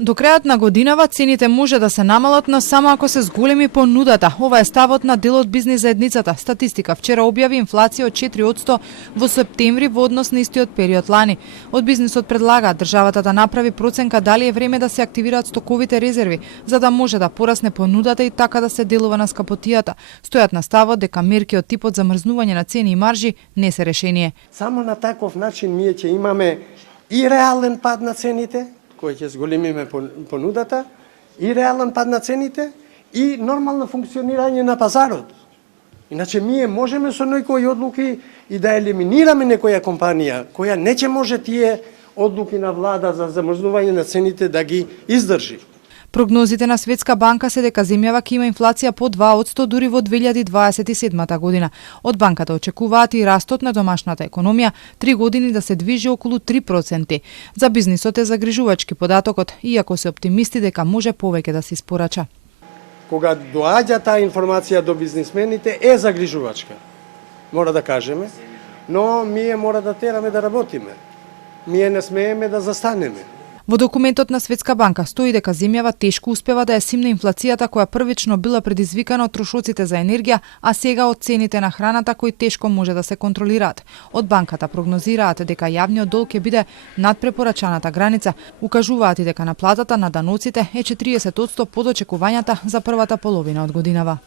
До крајот на годинава цените може да се намалат, но само ако се зголеми понудата. Ова е ставот на дел од бизнис заедницата. Статистика вчера објави инфлација од 4% во септември во однос на истиот период лани. Од бизнисот предлага државата да направи проценка дали е време да се активираат стоковите резерви, за да може да порасне понудата и така да се делува на скапотијата. Стојат на ставот дека мерки од типот замрзнување на цени и маржи не се решение. Само на таков начин ние ќе имаме и реален пад на цените, кој ќе зголемиме понудата, и реален пад на цените, и нормално функционирање на пазарот. Иначе ние можеме со некои одлуки и да елиминираме некоја компанија, која не ќе може тие одлуки на влада за замрзнување на цените да ги издржи. Прогнозите на Светска банка се дека земјава ќе има инфлација по 2% дури во 2027 година. Од банката очекуваат и растот на домашната економија 3 години да се движи околу 3%. За бизнисот е загрижувачки податокот, иако се оптимисти дека може повеќе да се испорача. Кога доаѓа таа информација до бизнисмените е загрижувачка, мора да кажеме, но ние мора да тераме да работиме. Ние не смееме да застанеме. Во документот на Светска банка стои дека земјава тешко успева да ја симне инфлацијата која првично била предизвикана од трошоците за енергија, а сега од цените на храната кои тешко може да се контролираат. Од банката прогнозираат дека јавниот долг ќе биде над препорачаната граница. Укажуваат и дека наплатата на даноците е 40% под очекувањата за првата половина од годинава.